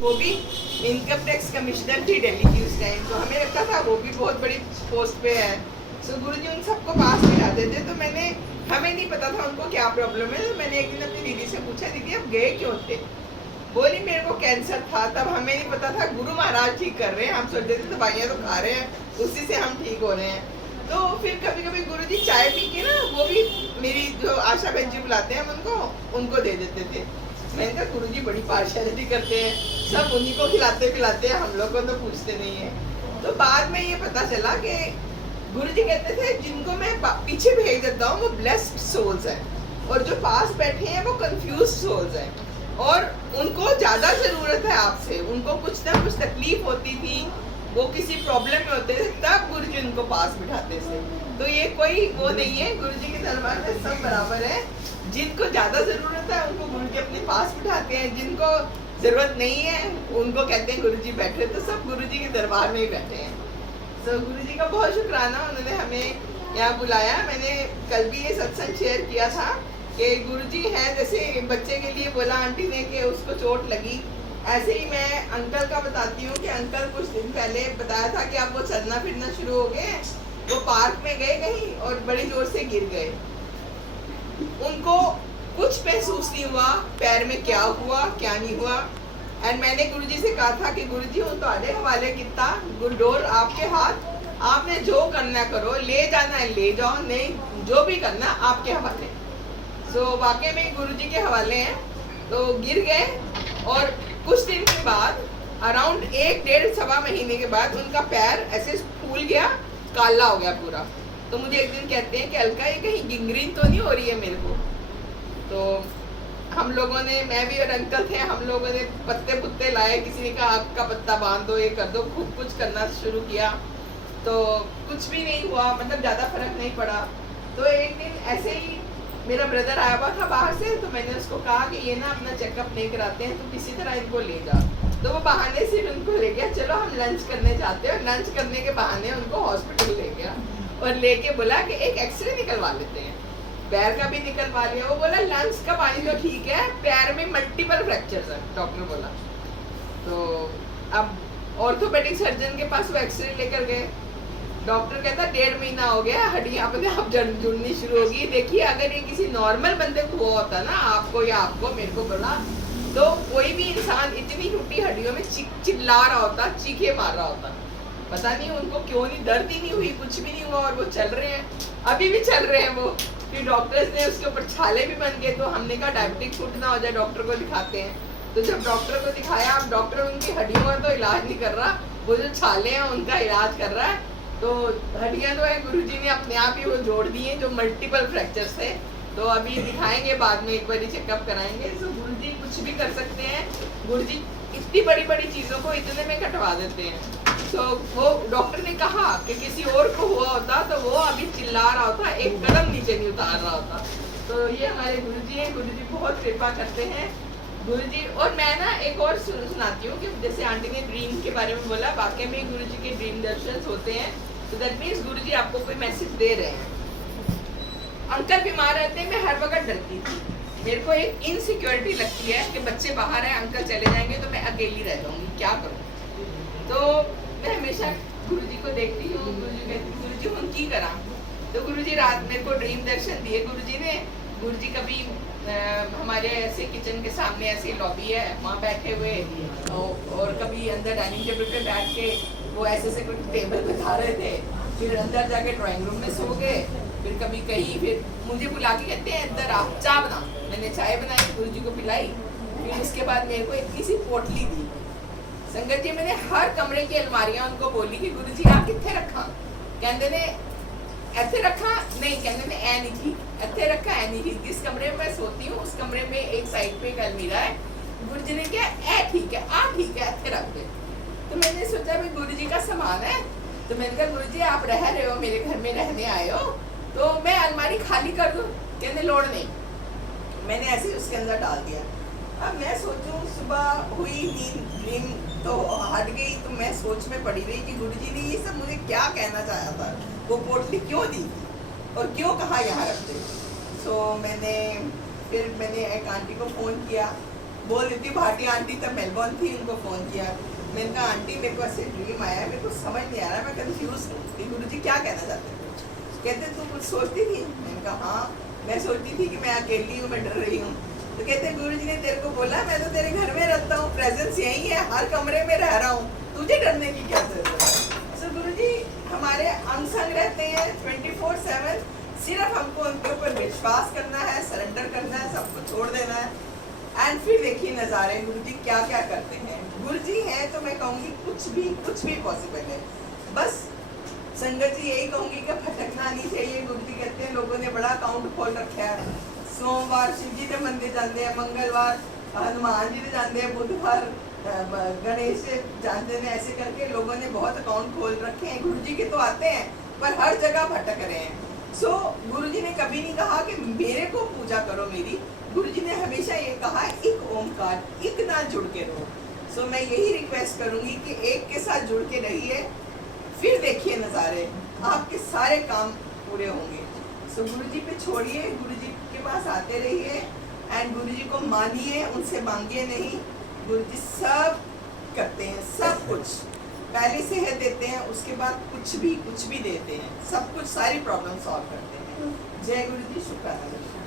वो भी income tax commissioner थी दिल्ली की उस टाइम, तो हमें लगता था वो भी बहुत बड़ी पोस्ट पे है। सो गुरुजी उन सबको पास बिठाते थे। तो हमें नहीं पता था उनको क्या प्रॉब्लम है। तो मैंने एक दिन अपनी दीदी से पूछा, दीदी आप गए क्यों थे? बोली मेरे को कैंसर था। तब हमें नहीं पता था गुरु महाराज ठीक कर रहे हैं, हम सोचते थे दवाइयाँ तो खा रहे हैं, उसी से हम ठीक हो रहे हैं। तो फिर कभी कभी गुरुजी चाय पी के ना, वो भी मेरी जो आशा बहन जी बुलाते हैं हम उनको दे देते थे। मैंने कहा गुरुजी बड़ी पार्शियलिटी करते हैं, सब उन्हीं को खिलाते पिलाते हैं, हम लोग को तो पूछते नहीं है। तो बाद में ये पता चला कि गुरुजी कहते थे जिनको मैं पीछे भेज देता हूँ वो ब्लेस्ड सोल्स हैं, और जो पास बैठे हैं वो कंफ्यूज सोल्स हैं, और उनको ज़्यादा ज़रूरत है आपसे। उनको कुछ ना कुछ तकलीफ होती थी, वो किसी प्रॉब्लम में होते थे, तब गुरुजी उनको पास बिठाते थे। तो ये कोई वो नहीं है, गुरुजी के दरबार में सब बराबर है। जिनको ज़्यादा ज़रूरत है उनको गुरुजी अपने पास बिठाते हैं, जिनको ज़रूरत नहीं है उनको कहते हैं गुरुजी बैठे। तो सब गुरुजी के दरबार में ही बैठे हैं। तो गुरुजी का बहुत शुक्राना, उन्होंने हमें यहाँ बुलाया। मैंने कल भी ये सत्संग शेयर किया था कि गुरुजी हैं जैसे बच्चे के लिए बोला आंटी ने कि उसको चोट लगी, ऐसे ही मैं अंकल का बताती हूँ कि अंकल कुछ दिन पहले बताया था कि अब वो चलना फिरना शुरू हो गए। वो पार्क में गए कहीं और बड़ी जोर से गिर गए। उनको कुछ महसूस नहीं हुआ पैर में क्या हुआ क्या नहीं हुआ। एंड मैंने गुरुजी से कहा था कि गुरुजी उन तो हवाले कितना गुरडोर आपके हाथ, आपने जो करना करो, ले जाना है ले जाओ, नहीं जो भी करना आपके हवाले। सो वाकई में गुरुजी के हवाले हैं। तो गिर गए और कुछ दिन के बाद अराउंड 1-1.5 महीने के बाद उनका पैर ऐसे फूल गया, काला हो गया पूरा। तो मुझे एक दिन कहते हैं कि अलका ये कहीं गिंगरीन तो नहीं हो रही है मेरे को? तो हम लोगों ने, मैं भी और अंकल थे, हम लोगों ने पत्ते पुत्ते लाए, किसी ने कहा आपका पत्ता बांध दो, ये कर दो, खूब कुछ करना शुरू किया। तो कुछ भी नहीं हुआ, मतलब ज़्यादा फर्क नहीं पड़ा। तो एक दिन ऐसे ही मेरा ब्रदर आया हुआ था बाहर से, तो मैंने उसको कहा कि ये ना अपना चेकअप नहीं कराते हैं तो किसी तरह इनको ले जा। तो वो बहाने से उनको ले गया, चलो हम लंच करने जाते हैं। लंच करने के बहाने उनको हॉस्पिटल ले गया और लेके बोला कि एक एक्सरे निकलवा लेते हैं। पैर का भी निकलवा लिया। वो बोला लंच का पानी तो ठीक है, पैर में मल्टीपल फ्रैक्चर्स है, डॉक्टर बोला। तो अब ऑर्थोपेडिक सर्जन के पास वो एक्सरे लेकर गए। डॉक्टर कहता 1.5 महीना हो गया, हड्डियां अपने आप जुड़नी शुरू होगी। देखिए अगर ये किसी नॉर्मल बंदे को हुआ होता ना, आपको या आपको मेरे को बोला, तो कोई भी इंसान इतनी टूटी हड्डियों में चिल्ला रहा होता, चीखे मार रहा होता। पता नहीं उनको क्यों नहीं, दर्द ही नहीं हुई, कुछ भी नहीं हुआ, और वो चल रहे हैं, अभी भी चल रहे हैं वो। फिर डॉक्टर्स ने उसके ऊपर छाले भी बन गए। तो हमने कहा डायबिटिक फूड ना हो जाए, डॉक्टर को दिखाते हैं। तो जब डॉक्टर को दिखाया, अब डॉक्टर उनकी हड्डियों का तो इलाज नहीं कर रहा, वो जो छाले हैं उनका इलाज कर रहा है। तो हड्डियां तो है गुरुजी ने अपने आप ही वो जोड़ दी हैं जो मल्टीपल फ्रैक्चर्स थे। तो अभी दिखाएंगे बाद में, एक बार चेकअप कराएंगे। तो गुरुजी कुछ भी कर सकते हैं, गुरुजी इतनी बड़ी बड़ी चीज़ों को इतने में कटवा देते हैं। तो वो डॉक्टर ने कहा कि किसी और को हुआ होता तो वो अभी चिल्ला रहा होता, एक कदम नीचे नहीं उतार रहा होता। तो ये हमारे गुरुजी हैं, गुरुजी बहुत कृपा करते हैं गुरुजी। और मैं ना एक और सुनाती हूँ कि जैसे आंटी ने ड्रीम के बारे में बोला, वाकई में गुरुजी के ड्रीम दर्शन होते हैं। तो दैट मीन्स गुरुजी आपको कोई मैसेज दे रहे हैं। अंकल बीमार रहते हैं, मैं हर वक्त डरती थी। मेरे को एक इनसिक्योरिटी लगती है कि बच्चे बाहर हैं, अंकल चले जाएंगे तो मैं अकेली रह जाऊंगी, क्या करूँ। तो मैं हमेशा गुरुजी को देखती हूँ, गुरुजी कहती हूँ गुरुजी हम की करा। तो गुरुजी रात मेरे को ड्रीम दर्शन दिए गुरुजी ने। गुरुजी कभी हमारे ऐसे किचन के सामने ऐसी लॉबी है, वहाँ बैठे हुए, और कभी अंदर डाइनिंग टेबल पे बैठ के वो ऐसे से कुछ टेबल बिठा रहे थे। फिर अंदर जाके ड्राइंग रूम में सो गए। फिर कभी कहीं, फिर मुझे बुला के कहते हैं अंदर आप चाय बना। मैंने चाय बनाई, गुरुजी को पिलाई। फिर उसके बाद मेरे को इतनी सी पोटली दी संगत जी। मैंने हर कमरे की अलमारियां उनको बोली कि गुरुजी आप कितने रखा? कहते ने ऐसे रखा, नहीं कहने ने ऐ नहीं थी, ऐसे रखा ऐ नहीं थी। जिस कमरे में मैं सोती हूँ उस कमरे में एक साइड पे एक अलमीरा है। गुरुजी ने क्या ऐ ठीक है, आ ठीक है, ऐसे रख दे। तो मैंने सोचा भाई गुरुजी का सामान है। तो मैंने कहा गुरुजी आप रह रहे हो, मेरे घर में रहने आए हो, तो मैं अलमारी खाली कर दूँ? कहने लोड़ नहीं। मैंने ऐसे उसके अंदर डाल दिया। अब मैं सोचूं, सुबह हुई नींद तो हट गई। तो मैं सोच में पड़ी रही कि गुरुजी ने ये सब मुझे क्या कहना चाहा था, वो पोटली क्यों दी और क्यों कहा यहाँ रखते। सो मैंने एक आंटी को फ़ोन किया, बोल देती हूँ भाटी आंटी तब मेलबोर्न थी, उनको फ़ोन किया, मैंने कहा आंटी मेरे को ऐसे ड्रीम आया, मेरे को समझ नहीं आ रहा, मैं कंफ्यूज हूँ कि गुरुजी क्या कहना चाहते थे। कहते तू कुछ सोचती थी? मैंने कहा हाँ मैं सोचती थी कि मैं अकेली हूँ, मैं डर रही हूँ। तो कहते गुरुजी ने तेरे को बोला मैं तो तेरे घर में रहता हूँ, प्रेजेंस यही है, हर कमरे में रह रहा हूँ, तुझे डरने की क्या जरूरत है। सो गुरुजी हमारे अंग संग रहते हैं 24/7, सिर्फ हमको उनके ऊपर विश्वास करना है, सरेंडर करना है, सब कुछ छोड़ देना है। एंड फिर देखिए नज़ारे गुरुजी क्या क्या करते हैं। गुरुजी हैं तो मैं कहूँगी कुछ भी पॉसिबल है। बस संगत जी यही कहूँगी कि भटकना नहीं चाहिए। गुरुजी कहते हैं लोगों ने बड़ा अकाउंट खोल रखा है, सोमवार शिव जी के मंदिर जाते हैं, मंगलवार हनुमान जी ने जाते हैं, बुधवार गणेश जानते हैं, ऐसे करके लोगों ने बहुत अकाउंट खोल रखे हैं। गुरुजी के तो आते हैं पर हर जगह भटक रहे हैं। सो गुरुजी ने कभी नहीं कहा कि मेरे को पूजा करो मेरी, गुरुजी ने हमेशा ये कहा एक ओमकार, एक ना जुड़ के रहो। सो मैं यही रिक्वेस्ट करूंगी कि एक के साथ जुड़ के रहिए, फिर देखिए नज़ारे, आपके सारे काम पूरे होंगे। सो गुरुजी पे छोड़िए, गुरुजी के पास आते रहिए एंड गुरुजी को मानिए, उनसे मांगिए नहीं। गुरुजी सब करते हैं, सब कुछ पहले सेहत देते हैं, उसके बाद कुछ भी देते हैं, सब कुछ सारी प्रॉब्लम सॉल्व करते हैं। जय गुरुजी, शुक्राना।